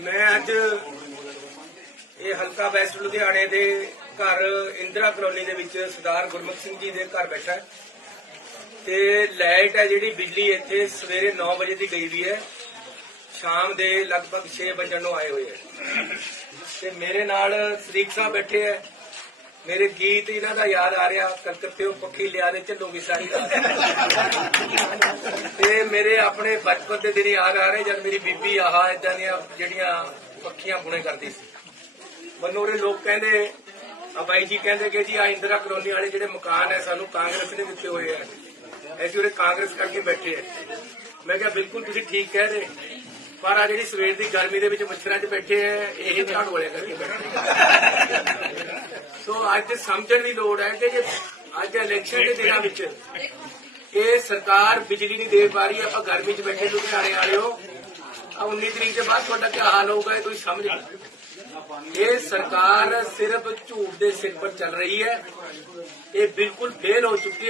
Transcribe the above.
ਮੈਂ ਅੱਜ ਇਹ ਹਲਕਾ ਵੈਸਟ ਲੁਧਿਆਣੇ ਦੇ ਘਰ ਇੰਦਰਾ ਕਲੋਨੀ ਦੇ ਵਿੱਚ ਸਰਦਾਰ ਗੁਰਮੁਖ ਸਿੰਘ ਜੀ ਦੇ ਘਰ ਬੈਠਾ ਤੇ ਲਾਈਟ ਹੈ ਜਿਹੜੀ, ਬਿਜਲੀ ਇੱਥੇ ਸਵੇਰੇ 9 ਵਜੇ ਦੀ ਗਈ ਵੀ ਹੈ। ਸ਼ਾਮ ਦੇ ਲਗਭਗ 6 ਵਜੇ ਨੂੰ ਆਏ ਹੋਏ ਹੈ। ਤੇ ਮੇਰੇ ਨਾਲ ਸਰੀਕ ਸਾਹਿਬ ਬੈਠੇ ਹੈ। ਮੇਰੇ ਗੀਤ ਇਹਨਾਂ ਦਾ ਯਾਦ ਆ ਰਿਹਾ, ਕਲਕੱਤੇ ਪੱਖੀ ਲਿਆ ਦੇ ਝੱਲੂਗੀ ਸਾਰੀ ਰਾਤ। ਤੇ ਮੇਰੇ ਆਪਣੇ ਬਚਪਨ ਦੇ ਦਿਨ ਯਾਦ ਆ ਰਹੇ ਜਦ ਮੇਰੀ ਬੀਬੀ ਆਹ ਇਦਾਂ ਦੀਆਂ ਜਿਹੜੀਆਂ ਪੱਖੀਆਂ ਬੁਣੇ ਕਰਦੀ ਸੀ। ਮੈਨੂੰ ਉਹਦੇ ਲੋਕ ਕਹਿੰਦੇ ਆ ਬਾਈ ਜੀ ਕਹਿੰਦੇ ਕਿ ਜੀ ਆ ਇੰਦਰਾ ਕਲੋਨੀ ਵਾਲੇ ਜਿਹੜੇ ਮਕਾਨ ਹੈ ਸਾਨੂੰ ਕਾਂਗਰਸ ਨੇ ਦਿੱਤੇ ਹੋਏ ਆ ਅਸੀਂ ਉਹਦੇ ਕਾਂਗਰਸ ਕਰਕੇ ਬੈਠੇ ਆ ਮੈਂ ਕਿਹਾ ਬਿਲਕੁਲ ਤੁਸੀਂ ਠੀਕ ਕਹਿ ਰਹੇ। ਪਰ ਆ ਜਿਹੜੀ ਸਵੇਰ ਦੀ ਗਰਮੀ ਦੇ ਵਿੱਚ ਮੱਛਰਾਂ 'ਚ ਬੈਠੇ ਆ ਇਹ ਝਾੜੂ ਵਾਲੇ ਕਰਕੇ ਬੈਠੇ। ਸੋ ਅੱਜ ਸਮਝਣ ਦੀ ਲੋੜ ਹੈ ਕਿ ਜੇ ਅੱਜ ਇਲੈਕਸ਼ਨ ਦੇ ਦਿਨਾਂ ਵਿੱਚ ਇਹ ਸਰਕਾਰ ਬਿਜਲੀ ਨਹੀਂ ਦੇ ਪਾ ਰਹੀ ਆਪਾਂ ਗਰਮੀ 'ਚ ਬੈਠੇ ਲੁਧਿਆਣੇ ਵਾਲਿਓ ਆ 19 ਤਰੀਕ ਦੇ ਬਾਅਦ ਤੁਹਾਡਾ ਕੀ ਹਾਲ ਹੋਊਗਾ ਇਹ ਤੁਸੀਂ ਸਮਝ ਲਓ ਇਹ ਸਰਕਾਰ ਸਿਰਫ ਝੂਠ ਦੇ ਸਿਰ ਪਰ ਚੱਲ ਰਹੀ ਹੈ। ਇਹ ਬਿਲਕੁਲ ਫੇਲ ਹੋ ਚੁੱਕੀ